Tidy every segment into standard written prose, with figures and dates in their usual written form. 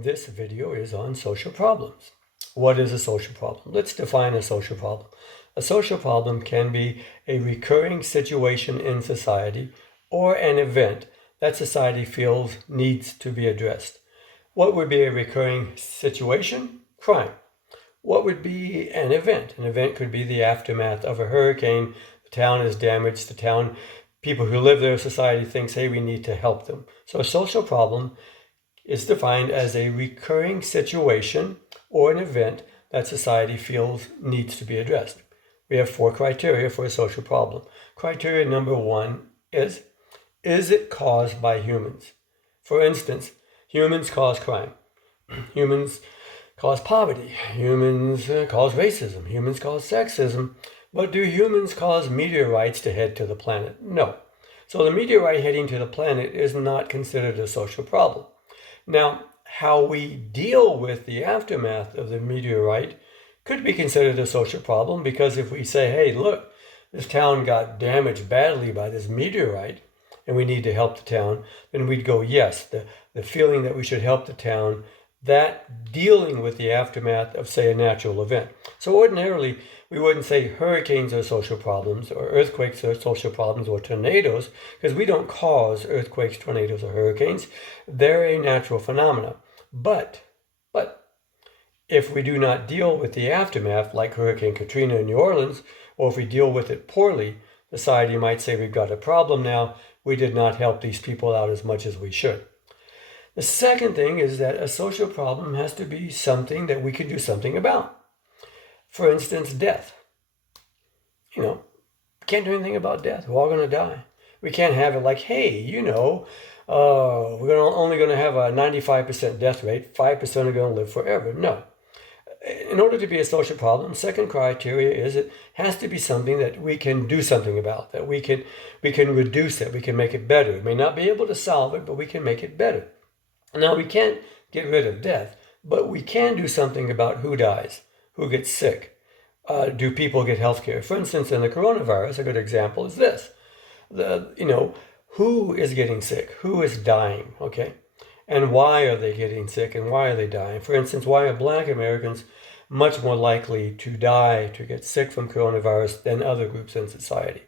This video is on social problems. What is a social problem? Let's define a social problem. A social problem can be a recurring situation in society or an event that society feels needs to be addressed. What would be a recurring situation? Crime. What would be an event? An event could be the aftermath of a hurricane. The town is damaged. The town, people who live there, society thinks, hey, we need to help them. So a social problem is defined as a recurring situation or an event that society feels needs to be addressed. We have 4 criteria for a social problem. Criteria number 1 is it caused by humans? For instance, humans cause crime. Humans cause poverty. Humans cause racism. Humans cause sexism. But do humans cause meteorites to head to the planet? No. So the meteorite heading to the planet is not considered a social problem. Now, how we deal with the aftermath of the meteorite could be considered a social problem, because if we say, hey, look, this town got damaged badly by this meteorite and we need to help the town, then we'd go, yes, the feeling that we should help the town, that dealing with the aftermath of, say, a natural event. So ordinarily, we wouldn't say hurricanes are social problems or earthquakes are social problems or tornadoes, because we don't cause earthquakes, tornadoes, or hurricanes. They're a natural phenomena. But if we do not deal with the aftermath, like Hurricane Katrina in New Orleans, or if we deal with it poorly, society might say we've got a problem now. We did not help these people out as much as we should. The second thing is that a social problem has to be something that we can do something about. For instance, death. We can't do anything about death. We're all going to die. We can't have it like, hey, we're only going to have a 95% death rate. 5% are going to live forever. No. In order to be a social problem, second criteria is it has to be something that we can do something about, that we can reduce it, we can make it better. We may not be able to solve it, but we can make it better. Now, we can't get rid of death, but we can do something about who dies, who gets sick. Do people get health care? For instance, in the coronavirus, a good example is this. Who is getting sick? Who is dying? Okay? And why are they getting sick and why are they dying? For instance, why are Black Americans much more likely to die, to get sick from coronavirus than other groups in society?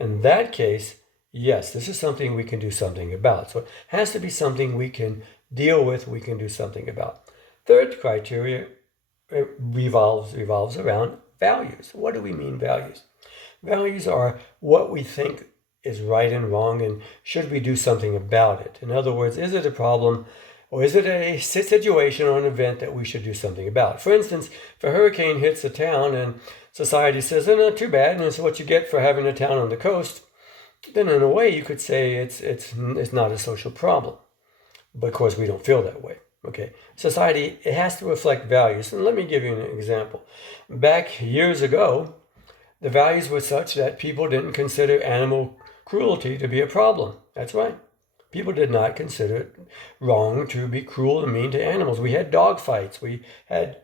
In that case, yes, this is something we can do something about. So it has to be something we can deal with, we can do something about. Third criteria revolves around values. What do we mean values? Values are what we think is right and wrong, and should we do something about it? In other words, is it a problem, or is it a situation or an event that we should do something about? For instance, if a hurricane hits a town and society says, oh, not too bad, and it's what you get for having a town on the coast, then in a way you could say it's not a social problem. But of course we don't feel that way. Okay, society, it has to reflect values. And let me give you an example. Back years ago, the values were such that people didn't consider animal cruelty to be a problem. That's right. People did not consider it wrong to be cruel and mean to animals. We had dog fights. We had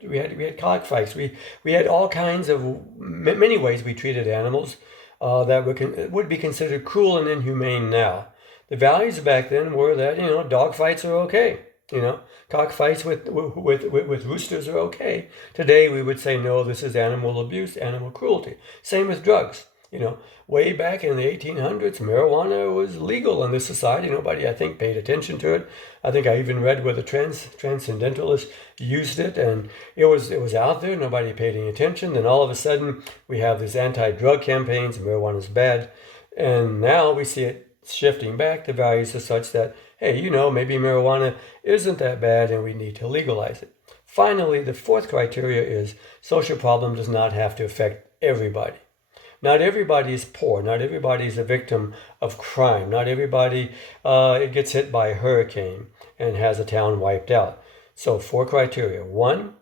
cockfights. We had all kinds of many ways we treated animals that would be considered cruel and inhumane now. The values back then were that dog fights are okay. Cockfights with roosters are okay. Today we would say no. This is animal abuse, animal cruelty. Same with drugs. Way back in the 1800s, marijuana was legal in this society. Nobody, I think, paid attention to it. I think I even read where the transcendentalists used it, and it was out there. Nobody paid any attention. Then all of a sudden, we have these anti-drug campaigns. Marijuana is bad, and now we see it shifting back. The values are such that, hey, maybe marijuana isn't that bad, and we need to legalize it. Finally, the fourth criteria is social problem does not have to affect everybody. Not everybody is poor. Not everybody is a victim of crime. Not everybody it gets hit by a hurricane and has a town wiped out. So 4 criteria. 1,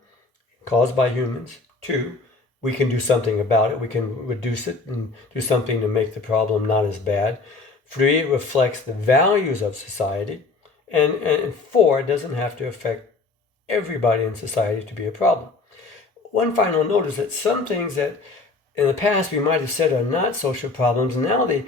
caused by humans. 2, we can do something about it. We can reduce it and do something to make the problem not as bad. 3, it reflects the values of society. And 4, it doesn't have to affect everybody in society to be a problem. One final note is that some things that in the past we might have said are not social problems. Now they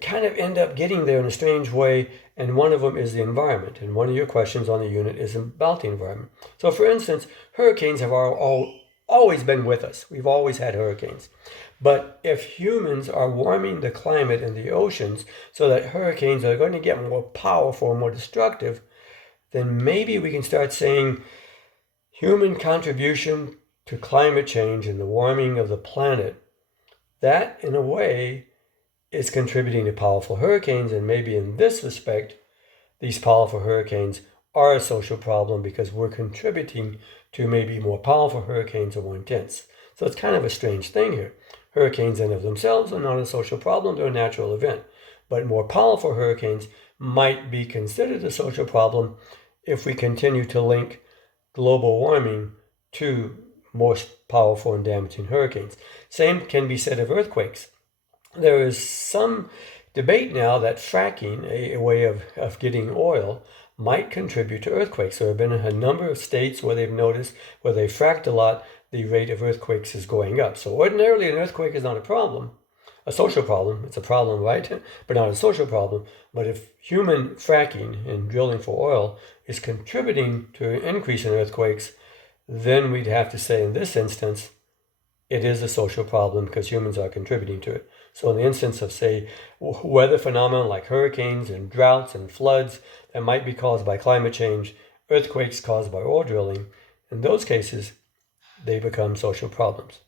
kind of end up getting there in a strange way, and one of them is the environment. And one of your questions on the unit is about the environment. So for instance, hurricanes have always been with us. We've always had hurricanes. But if humans are warming the climate in the oceans so that hurricanes are going to get more powerful and more destructive, then maybe we can start saying human contribution to climate change and the warming of the planet, that in a way is contributing to powerful hurricanes. And maybe in this respect, these powerful hurricanes are a social problem because we're contributing to maybe more powerful hurricanes or more intense. So it's kind of a strange thing here. Hurricanes in of themselves are not a social problem, they're a natural event. But more powerful hurricanes might be considered a social problem if we continue to link global warming to more powerful and damaging hurricanes. Same can be said of earthquakes. There is some debate now that fracking, a way of getting oil, might contribute to earthquakes. There have been a number of states where they've noticed where they fracked a lot, the rate of earthquakes is going up. So ordinarily an earthquake is not a problem, a social problem. It's a problem, right? But not a social problem. But if human fracking and drilling for oil is contributing to an increase in earthquakes, then we'd have to say in this instance, it is a social problem because humans are contributing to it. So in the instance of, say, weather phenomena like hurricanes and droughts and floods that might be caused by climate change, earthquakes caused by oil drilling, in those cases, they become social problems.